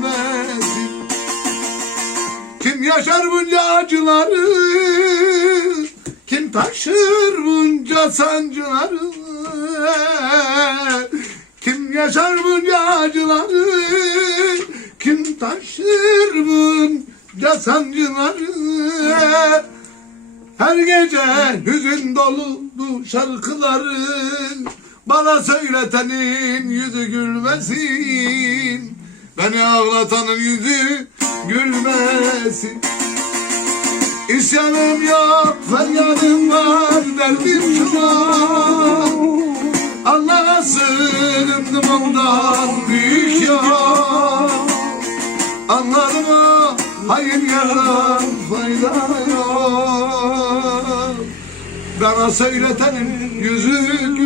gülmesin Kim yaşar bunca acıları? Kim taşır bunca sancıları? Kim yaşar bunca acıları? Kim taşır bunca sancıları? Her gece hüzün dolu bu şarkıların Bana söyletenin yüzü gülmesin Beni ağlatanın yüzü gülmesin. İsyanım yok, feryadım var, derdim çok Allah'a sığındım ondan büyük yok Anladım o hayır yalan fayda yok. Bana söyletenin yüzü